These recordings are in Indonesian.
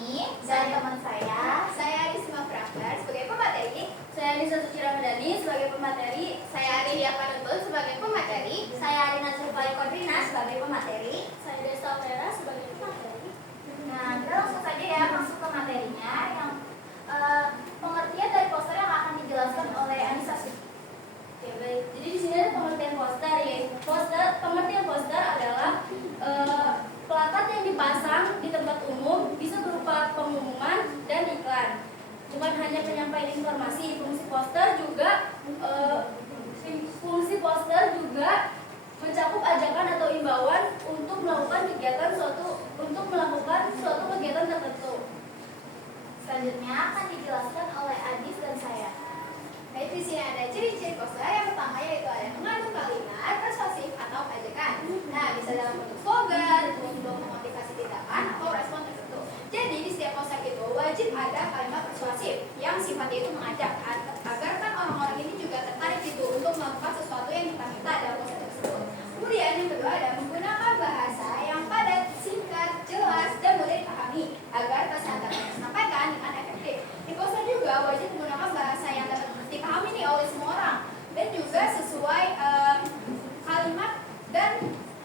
ini dan teman saya Arisma Prakbar sebagai pemateri, saya Anissa Suci Ramadhani sebagai pemateri, saya Aridia Panuntun sebagai pemateri, saya Arina Zulfali Kodrina sebagai pemateri, saya Desta Vera sebagai pemateri. Nah, kita langsung saja ya masuk ke materinya yang pengertian dari poster yang akan dijelaskan oleh Anissa Suci. Oke, baik. Jadi di sini ada pengertian poster, yaitu pengertian poster adalah plakat yang dipasang di tempat umum, bisa berupa pengumuman dan iklan. Bukan hanya penyampaian informasi, fungsi poster juga mencakup ajakan atau imbauan untuk melakukan suatu kegiatan tertentu. Selanjutnya akan dijelaskan oleh Adis dan saya. Baik, di sini ada ciri-ciri poster. Yang pertama yaitu ada mengandung kalimat persuasif atau ajakan. Nah, bisa dalam bentuk slogan, untuk memotivasi tindakan atau respon tertentu. Jadi di setiap poster itu wajib ada kalimat persuasif yang sifatnya itu mengajak agar kan orang-orang ini juga tertarik itu untuk melakukan sesuatu yang kita minta dalam poster tersebut. Kemudian yang kedua ada menggunakan bahasa yang padat, singkat, jelas, dan mudah dipahami agar pesan yang disampaikan dengan efektif. Di poster juga wajib menggunakan bahasa yang dapat dipahami nih oleh semua orang dan juga sesuai kalimat dan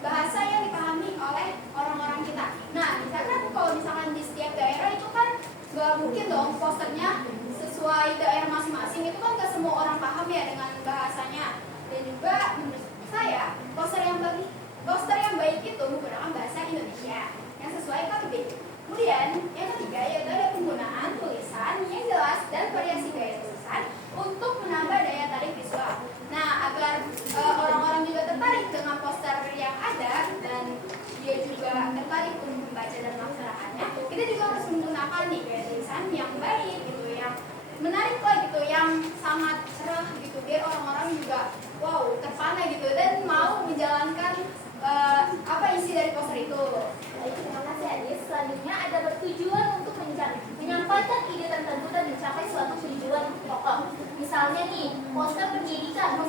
bahasa yang dipahami oleh orang-orang kita. Nah, misalkan kalau misalkan di setiap daerah itu kan gak mungkin dong posternya sesuai daerah masing-masing, itu kan gak semua orang paham ya dengan bahasanya. Dan juga menurut saya poster yang baik itu menggunakan bahasa Indonesia yang sesuai KBBI. Kemudian yang ketiga yaitu ada penggunaan tulisan yang jelas dan variasi gaya tulisan untuk menambah daya tarik visual. Nah, agar orang-orang juga tertarik dengan poster yang ada dan dia juga tertarik untuk membaca dan melaksanakannya, kita juga harus menggunakan nih gaya tulisan yang baik gitu, yang menarik lah gitu, yang sangat cerah gitu, biar orang-orang juga wow terpana gitu dan mau menjalankan apa isi dari poster itu. Baik, terima kasih Adis. Selanjutnya ada bertujuan untuk menyampaikan ide tertentu dan mencapai suatu tujuan pokok. Misalnya nih, poster pendidikan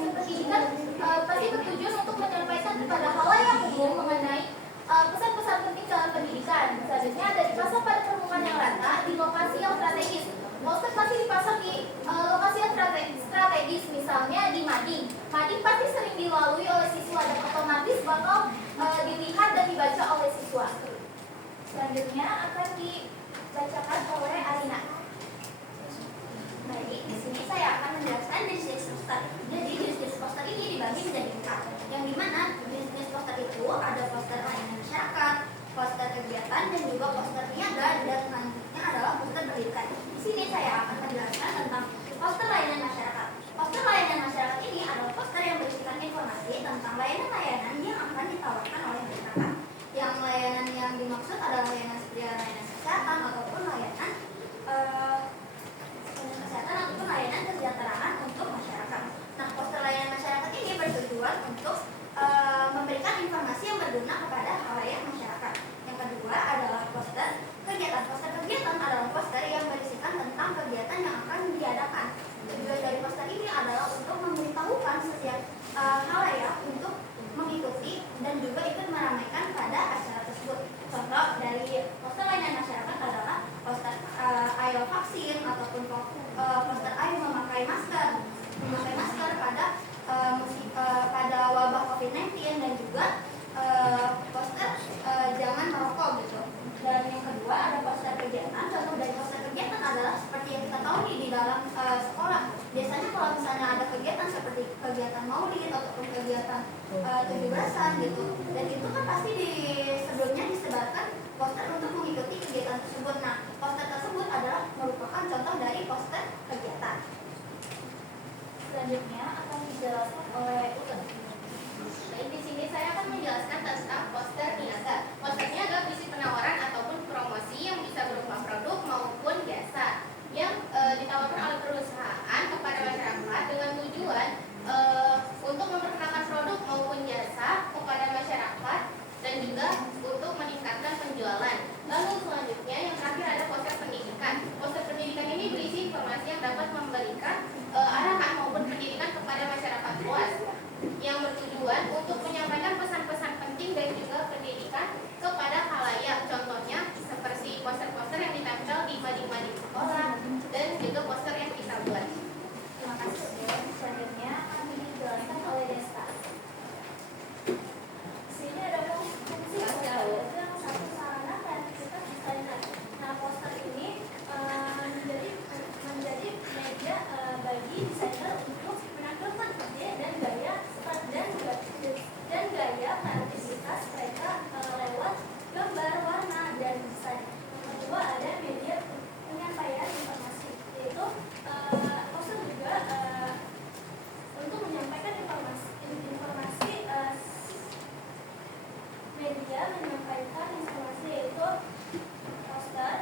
pasti bertujuan untuk menyampaikan kepada halayak umum mengenai pesan-pesan penting dalam pendidikan. Selanjutnya ada dipasang pada permukaan yang rata di lokasi yang strategis. Poster pasti dipasang di lokasi yang strategis, misalnya di mading. Mading pasti sering dilalui oleh siswa dan otomatis bakal dilihat dan dibaca oleh siswa. Selanjutnya akan dibacakan oleh Arina. Baik, di sini saya akan menjelaskan jenis-jenis poster. Jadi jenis-jenis poster ini dibagi menjadi 4, yang dimana jenis-jenis poster itu ada poster layanan masyarakat, poster kegiatan, dan juga poster niaga, dan selanjutnya adalah poster pendidikan. Di sini saya akan menjelaskan tentang poster layanan masyarakat. Poster layanan masyarakat ini adalah poster yang berisikan informasi tentang layanan-layanan yang akan ditawarkan oleh masyarakat. Yang layanan yang dimaksud adalah layanan seperti layanan kesehatan ataupun layanan kesejahteraan untuk masyarakat. Nah, poster layanan masyarakat ini bertujuan untuk memberikan informasi yang berguna kepada halayak masyarakat. Yang kedua adalah poster kegiatan. Poster kegiatan adalah poster yang berisikan tentang kegiatan yang akan diadakan. Tujuan dari poster ini adalah untuk memberitahukan setiap halayak untuk mengikuti dan juga ikut meramaikan pada acara tersebut. Contoh dari poster layanan masyarakat adalah poster ayo vaksin ataupun poster ayo memakai masker pada wabah COVID-19, dan juga poster jangan merokok gitu. Dan yang kedua ada poster kegiatan. Contoh dari poster kegiatan adalah seperti yang kita tahu nih di dalam sekolah. Biasanya kalau misalnya ada kegiatan seperti kegiatan maulid ataupun kegiatan 17-an gitu, dan itu kan pasti sebelumnya disebarkan poster untuk mengikuti kegiatan tersebut. Nah, poster tersebut adalah merupakan contoh dari poster kegiatan. Selanjutnya akan dijelaskan oleh Uten. Baik, di sini saya akan menjelaskan tentang poster niaga. Poster niaga berisi penawaran ataupun promosi yang bisa berupa produk maupun jasa yang ditawarkan oleh perusahaan kepada masyarakat dengan tujuan untuk memperkenalkan produk maupun jasa kepada masyarakat dan juga mading-mading sekolah, dan juga poster yang kita buat. Terima kasih. Selanjutnya akan dijelaskan oleh Desta. Sini ada fungsi poster yang satu sarana kreativitas desainer. Nah, poster ini menjadi media bagi desainer untuk menampilkan ide dan gaya kreativitas mereka lewat gambar, warna, dan desain. Yang kedua ada media penyampaian informasi, yaitu poster juga untuk menyampaikan informasi media menyampaikan informasi, yaitu poster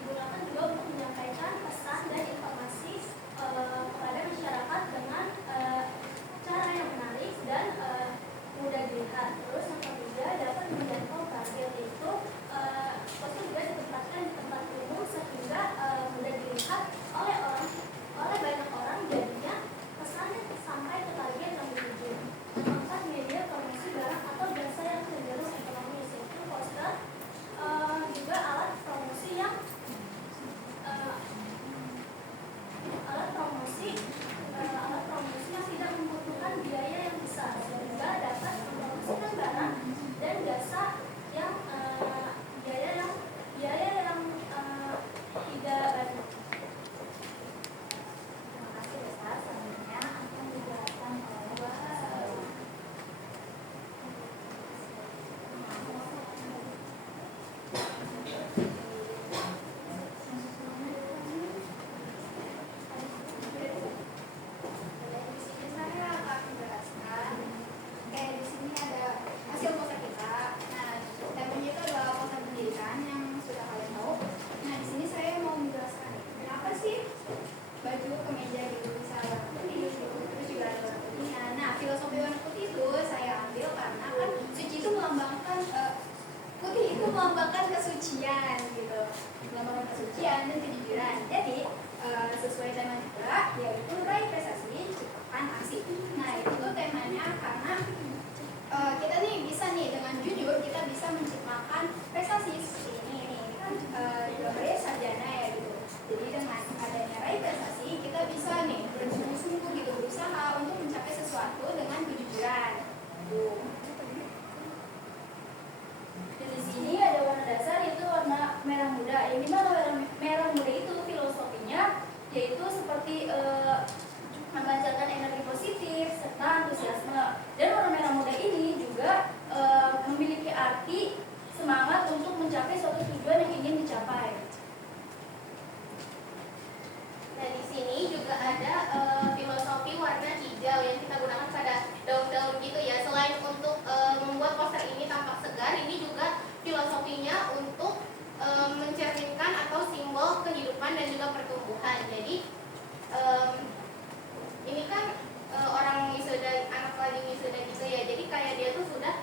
digunakan juga untuk menyampaikan pesan dan informasi kepada masyarakat dengan cara yang menarik dan mudah dilihat. Terus yang ketiga dapat menjangkau target, yaitu poster juga ditempatkan di tempat umum sehingga mudah dilihat oleh banyak orang, jadinya pesannya sampai ke target yang dituju. Keempat, media promosi barang atau jasa yang cenderung ekonomis, yaitu poster juga alat promosi yang tidak membutuhkan biaya yang besar, sehingga dapat mempromosikan barang dan jasa yang biaya yang tidak banyak. Terima kasih besar. Selanjutnya akan dijelaskan oleh Wahab. Melambangkan kesucian gitu, melambangkan kesucian dan kejujuran. Jadi sesuai tema juga, yaitu raih prestasi, ciptakan aksi. Nah, itu temanya karena kita nih bisa nih dengan jujur kita bisa menciptakan prestasi seperti ini kan gambarnya sarjana ya gitu. Jadi dengan adanya raih prestasi kita bisa nih bersungguh-sungguh gitu berusaha untuk mencapai sesuatu dengan kejujuran. Dan di sini ada warna dasar, yaitu warna merah muda. Yang dimana merah muda itu filosofinya yaitu seperti memancarkan energi positif serta antusiasme. Dan warna merah muda ini juga memiliki arti semangat untuk mencapai suatu tujuan yang ingin dicapai. Nah, di sini juga ada filosofi warna hijau yang kita gunakan pada daun-daun gitu ya. Selain untuk membuat poster ini tampak segar, ini juga filosofinya untuk mencerminkan atau simbol kehidupan dan juga pertumbuhan. Jadi ini kan orang wisuda, anak lagi wisuda gitu ya. Jadi kayak dia tuh sudah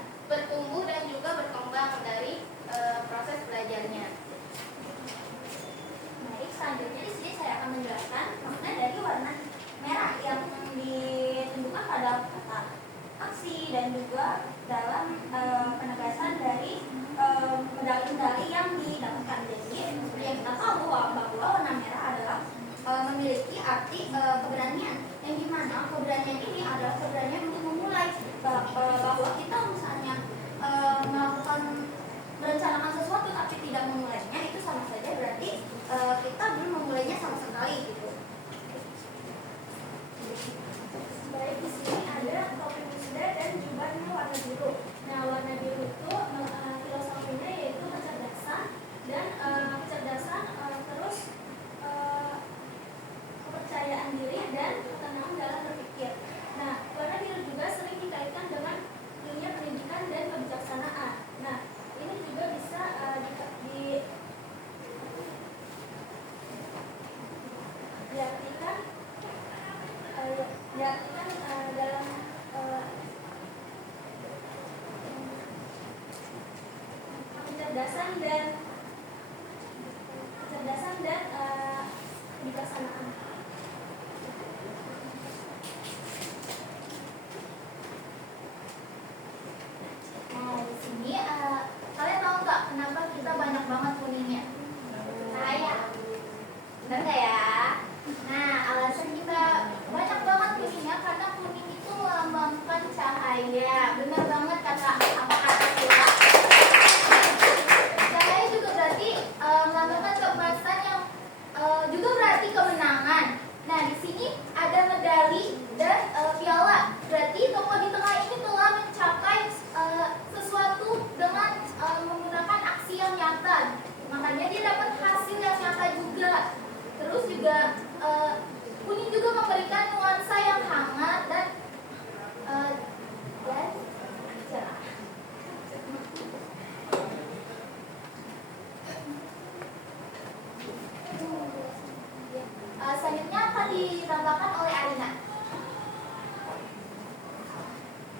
selanjutnya akan ditambahkan oleh Arina.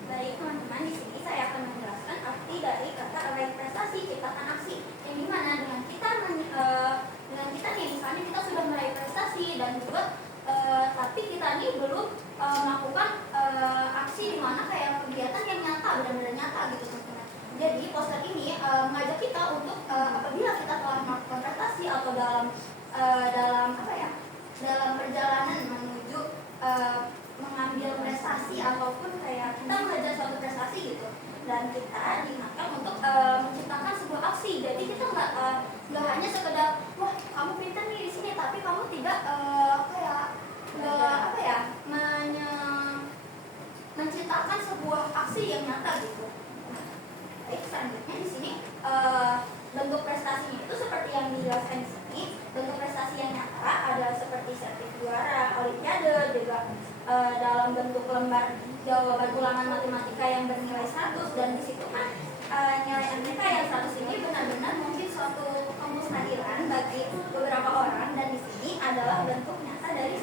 Baik teman-teman, di sini saya akan menjelaskan arti dari kata raih prestasi ciptakan aksi. Yang dimana dengan kita nih misalnya kita sudah meraih prestasi dan juga tapi kita nih belum melakukan aksi di mana kayak kegiatan yang nyata, benar-benar nyata gitu teman-teman. Jadi poster ini mengajak kita untuk apabila kita telah melakukan prestasi atau dalam perjalanan menuju mengambil prestasi ataupun kayak kita mengejar suatu prestasi gitu, dan kita diingatkan untuk menciptakan sebuah aksi. Jadi kita nggak hanya sekedar wah kamu pintar nih di sini, tapi kamu tidak menciptakan sebuah aksi yang nyata gitu. Baik, selanjutnya di sini bentuk prestasinya itu seperti yang dijelaskan di sini. Bentuk prestasi yang nyata adalah seperti sertifikat juara olimpiade, juga dalam bentuk lembar jawaban ulangan matematika yang bernilai 100, dan di situ kan nilai MTK yang 100 ini benar-benar mungkin suatu kemustahilan bagi beberapa orang, dan di sini adalah bentuk nyata dari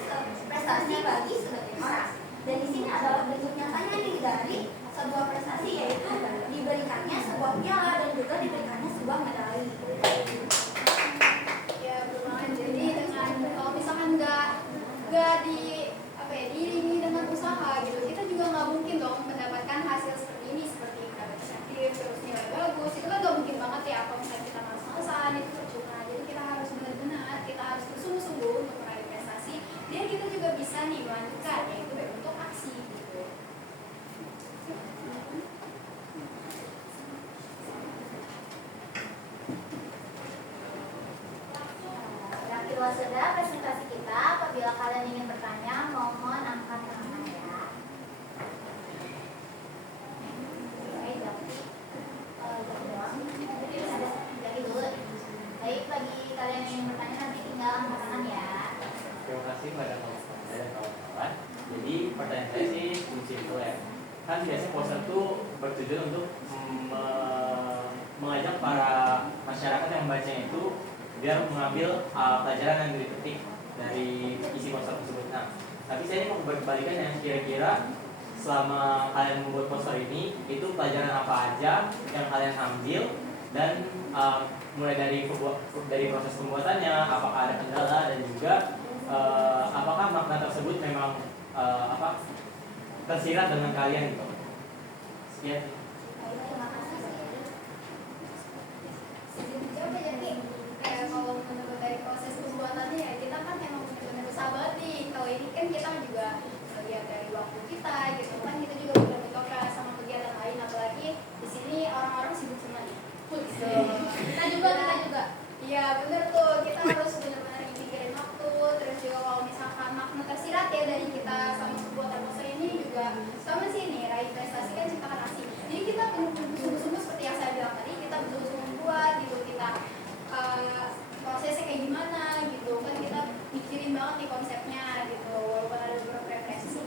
prestasi bagi sebagian orang. Dan di sini adalah bentuk nyatanya nih dari sebuah prestasi, yaitu diberikannya sebuah piala dan juga diberikannya sebuah medali. Ya benar. Jadi dengan kalau misalkan nggak diiringi dengan usaha gitu, kita juga nggak mungkin dong mendapatkan hasil seperti ini, seperti dapat insentif terus nilai bagus. Itu kan nggak mungkin banget ya kalau misalnya kita malas-malasan, itu percuma. Jadi kita harus benar-benar kita harus bersungguh-sungguh untuk meraih prestasi, dan kita juga bisa nih melanjutkan, yaitu bentuk aksi gitu. Sudah presentasi kita. Apabila kalian ingin bertanya, mohon angkat tangan ya. Jadi dulu. Baik, bagi kalian yang ingin bertanya nanti tinggal angkat tangan ya. Terima kasih pada kawan-kawan. Jadi pertanyaan saya sih simpel ya. Kan biasanya poster itu bertujuan untuk mengajak para masyarakat yang membacanya itu biar mengambil pelajaran yang dipetik dari isi poster tersebut. Nah, tapi saya ini mau berbalikan yang kira-kira selama kalian membuat poster ini, itu pelajaran apa aja yang kalian ambil, dan mulai dari proses pembuatannya, apakah ada kendala, dan juga apakah makna tersebut memang tersirat dengan kalian gitu. Sekian. Kalau menurut dari proses pembuatannya ya kita kan emang benar-benar usaha banget nih. Kalau ini kan kita juga lihat dari waktu kita gitu kan, kita juga benar-benar sama kegiatan lain, apalagi di sini orang-orang sibuk sama ikut gitu. Kita juga iya benar tuh, kita harus benar-benar mikirin waktu, terus juga kalau misalkan makna tersirat ya dari kita sama pembuatan poster ini juga sama sih nih, raih prestasi kan ciptakan aksi. Jadi kita benar-benar seperti yang saya bilang tadi, kita betul-betul membuat gitu, kita prosesnya kayak gimana gitu kan, kita mikirin banget nih konsepnya gitu, walaupun ada beberapa referensi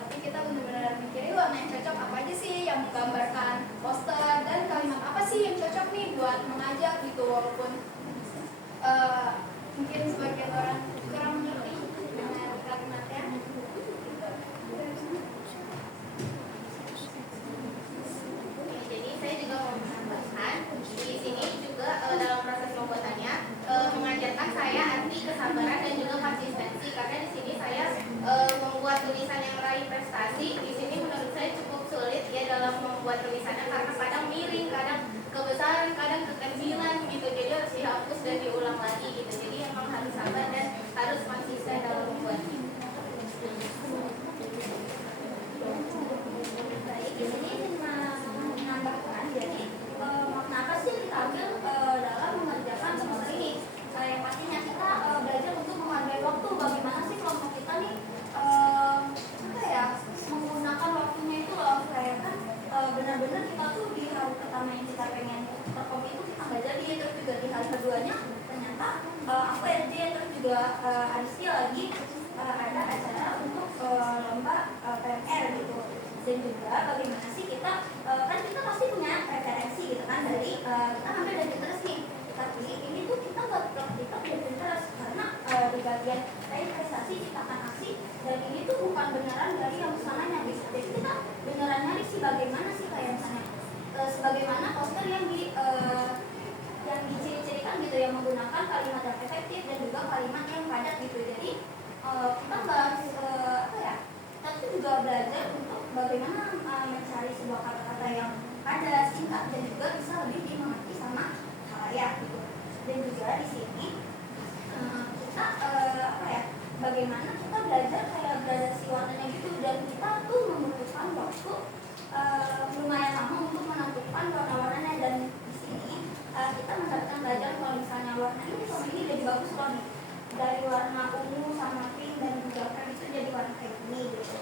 tapi kita benar-benar mikirin warna yang cocok apa aja sih yang menggambarkan poster, dan kalimat apa sih yang cocok nih buat mengajak gitu, walaupun mungkin sebagian orang kurang mengerti dengan kalimatnya gitu. Jadi saya juga mau menambahkan di sini juga dalam proses pembuatannya mengajarkan saya arti kesabaran dan juga konsistensi, karena di sini saya membuat tulisan yang raih prestasi. Di sini menurut saya cukup sulit ya dalam membuat tulisannya, karena kadang miring, kadang kebesaran, kadang kekecilan gitu, jadi harus dihapus dan diulang lagi gitu. Jadi emang harus sabar dan harus konsisten dalam membuatnya. Baik, di sini menambahkan, jadi makna apa sih yang kita ambil dalam mengerjakan poster ini? Yang pastinya kita belajar untuk menghargai waktu. Bagaimana sih kelompok kita nih menggunakan waktunya itu loh, kayak kan benar-benar kita tuh di hari pertama yang kita pengen perform itu kita nggak jadi, terus juga di hari keduanya ternyata aku RJ, terus juga hari lagi ada acara untuk lomba PMR gitu. Dan juga bagaimana sih kita kan kita pasti punya preferensi gitu kan, dari kita ambil dari Pinterest nih, tapi ini tuh kita buat blog TikTok dari Pinterest, karena di bagian raih prestasi bukan dari yang pesanannya gitu. Jadi kita beneran nyari sih bagaimana sih kayak misalnya sebagaimana poster yang diciri-cirikan gitu, yang menggunakan kalimat yang efektif dan juga kalimat yang padat gitu. Jadi kita nggak kita tuh juga belajar untuk bagaimana mencari sebuah kata-kata yang padat, singkat, dan juga bisa lebih dimengerti sama khalayak gitu. Dan juga di sini kita bagaimana kita belajar kayak gradasi warnanya gitu, dan kita tuh membutuhkan waktu lumayan lama untuk menentukan warna-warnanya. Dan di sini kita mendapatkan belajar kalau misalnya warna ini sama ini lebih bagus loh nih, dari warna ungu sama pink dan juga kan itu jadi warna kayak gini gitu.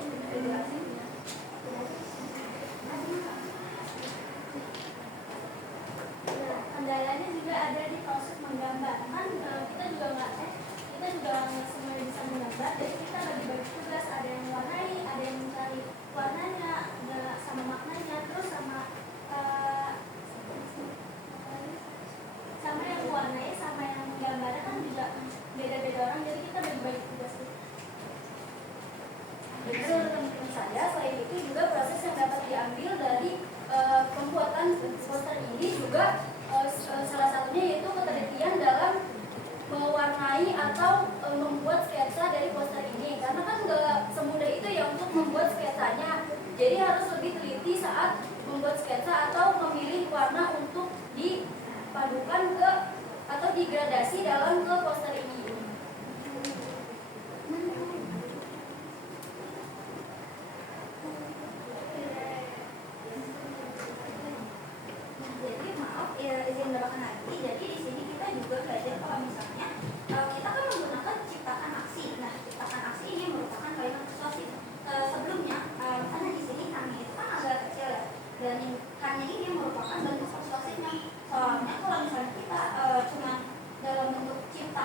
Kendalanya juga ada di proses menggambar. Kan kita juga nggak semuanya bisa menggambar. Jadi kita bagi-bagi tugas. Ada yang mewarnai, ada yang mencari warnanya, sama maknanya, terus sama yang mewarnai, sama yang menggambarnya kan juga beda-beda orang. Jadi kita bagi-bagi tugas. Betul teman-teman saya. Selain itu juga proses yang dapat diambil dari pembuatan poster ini juga salah satunya yaitu ketelitian dalam mewarnai atau membuat sketsa dari poster ini, karena kan nggak semudah itu ya untuk membuat sketsanya. Jadi harus lebih teliti saat membuat sketsa atau memilih warna untuk dipadukan ke atau digradasi dalam ke poster ini. Jadi maaf ya, izin menambahkan lagi. Jadi di sini kita juga belajar kalau misalnya kita kan menggunakan ciptakan aksi. Nah, ciptakan aksi ini merupakan kalimat persuasif. Sebelumnya, karena di sini kami itu kan agak kecil ya, dan hanya ini merupakan bentuk persuasifnya. Soalnya kalau misalnya kita cuma dalam bentuk cipta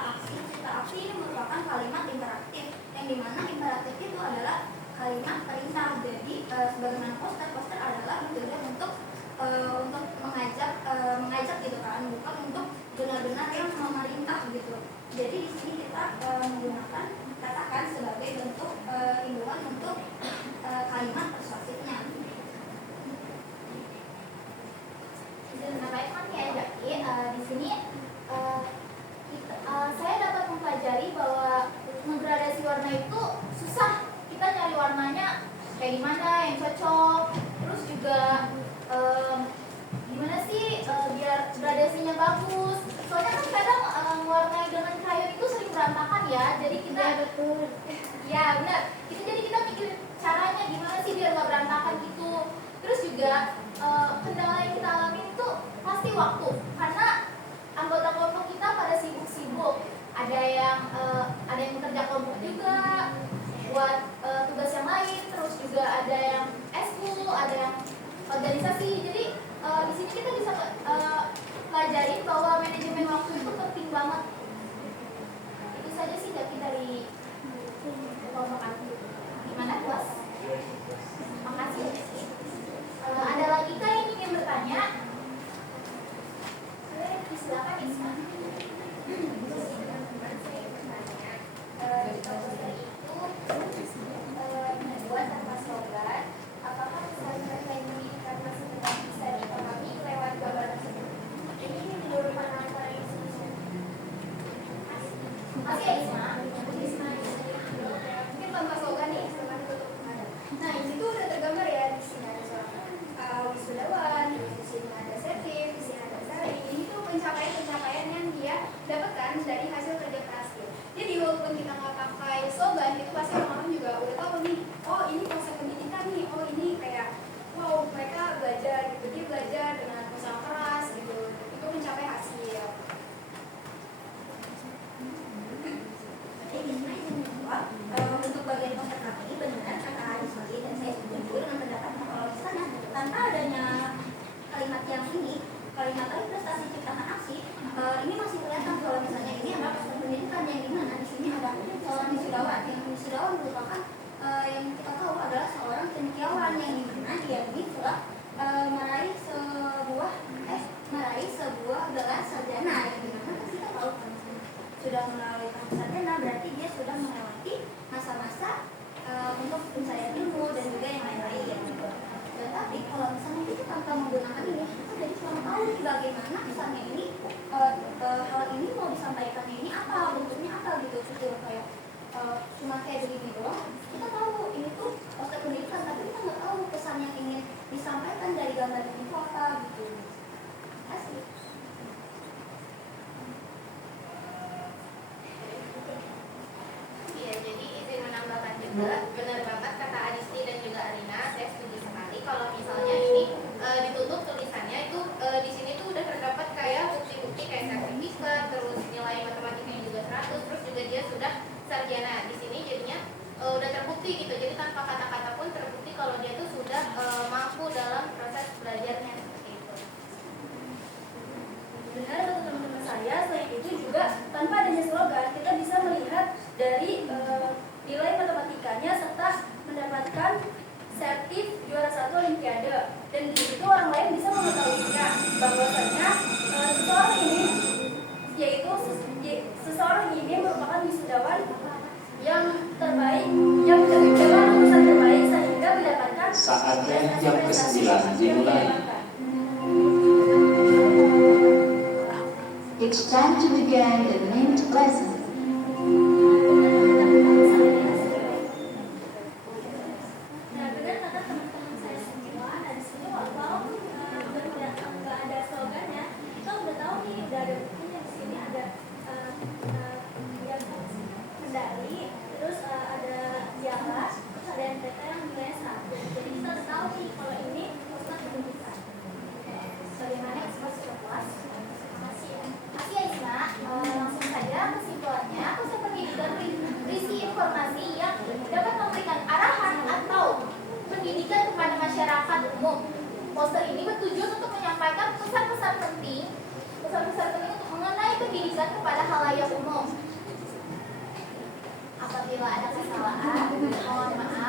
aksi ini merupakan kalimat imperatif, yang dimana imperatif itu adalah kalimat perintah. Jadi sebagaimana poster adalah bentuknya untuk mengajak gitu kan, bukan untuk benar-benar yang memerintah gitu. Jadi di sini kita menggunakan katakan sebagai bentuk himbauan untuk kalimat persuasifnya. Nah, baiklah ya, jadi di sini saya dapat mempelajari bahwa menggradasi warna itu susah. Kita nyari warnanya kayak gimana yang cocok, terus juga gimana sih biar gradasinya bagus. Soalnya kan kadang warna dengan krayon itu sering berantakan ya. Jadi kita ya benar. Jadi kita mikir caranya gimana sih biar nggak berantakan gitu. Terus juga kendala yang kita alami itu pasti waktu, karena anggota kelompok kita pada sibuk-sibuk. Ada yang kerja kelompok juga buat tugas yang lain, terus juga ada yang eskul, ada yang organisasi. Jadi di sini kita bisa pelajarin bahwa manajemen waktu itu penting banget. Itu saja sih dari kelompok kami. Gimana kelas? Makasih. Ada lagi kah yang ingin bertanya? Silakan Isma. Di poster itu membuat tanpa slogan. Apakah pesan mereka ini karena sebenarnya bisa dipahami lewat gambar tersebut? Ini menurut pandangan para institusi. Makasih ya Isma. Mungkin tanpa slogan nih, slogan tutup ada. Nah, ini tuh udah tergambar ya. Di sini ada seorang wisudawan, di sini ada Sertif, di sini ada Sari. Ini tuh pencapaian yang dia dapatkan dari hasil kerja keras dia. Jadi walaupun kita nggak pakai slogan, itu pasti orang-orang juga udah tahu nih, oh ini proses pendidikan nih, oh ini kayak wow mereka belajar gitu, dia belajar dengan usaha keras gitu, itu mencapai hasil. Untuk bagian poster kami benar kata Ariswati dan saya setuju dengan pendapatnya kalau misalnya tanpa adanya kalimat yang ini, kalimat prestasi ciptakan aksi, ini masih kelihatan kalau misalnya ini adalah poster pendidikan yang dimana di sini ada seorang wisudawan. Yang wisudawan merupakan yang kita tahu adalah seorang cendekiawan yang dimana dia ini telah meraih sebuah gelar sarjana, yang dimana kita tahu kan sudah melalui tahap sarjana berarti dia sudah melewati masa-masa untuk pencarian ilmu dan juga yang lain-lain. Dan tapi kalau misalnya itu tanpa menggunakan ini, kita jadi cuma tahu bagaimana misalnya ini hal ini mau disampaikannya ini apa, bentuknya apa gitu, kayak cuma kayak begini doang. Kita tahu ini tuh poster pendidikan, tapi kita nggak tahu pesan yang ingin disampaikan dari gambar ini itu apa gitu. Asli. Iya, jadi izin menambahkan juga, benar banget kata Adisti dan juga Arina, saya setuju sekali kalau misalnya ini ditutup tulisannya itu di sini tuh udah terdapat kayak bukti-bukti kayak sertifikat, terus nilai matematikanya juga 100, terus juga dia sudah sarjana. Di sini jadinya udah terbukti gitu, jadi tanpa kata-kata pun terbukti kalau dia tuh sudah mampu dalam proses belajarnya seperti itu. Benar kata teman-teman saya, selain itu juga tanpa adanya slogan kita bisa melihat dari nilai matematikanya serta mendapatkan sertif juara 1 olimpiade, dan di situ orang lain bisa mengetahuinya bahwasanya seseorang ini merupakan wisudawan yang terbaik, yang mendapat lulusan terbaik sehingga mendapatkan Saatnya jam ke-9 dimulai. It's time to begin the named lesson. Nah, benar kata teman-teman saya semua, dan di sini walaupun nggak ada slogannya, kita udah tahu nih, udah ada buktinya. Di sini ada yang medali, terus ada piala, terus ada MTK yang nilainya 100. Jadi kita udah tahu nih kalau ini pusat pendidikan. Bagaimana ekspresi kelas? Masih ya Isma, langsung saja kesimpulannya, pusat pendidikan berisi informasi yang dapat memberikan arahan atau pendidikan kepada masyarakat umum. Poster ini bertujuan untuk menyampaikan pesan-pesan penting untuk mengenai pendidikan kepada halayak umum. Apabila ada kesalahan, mohon maaf.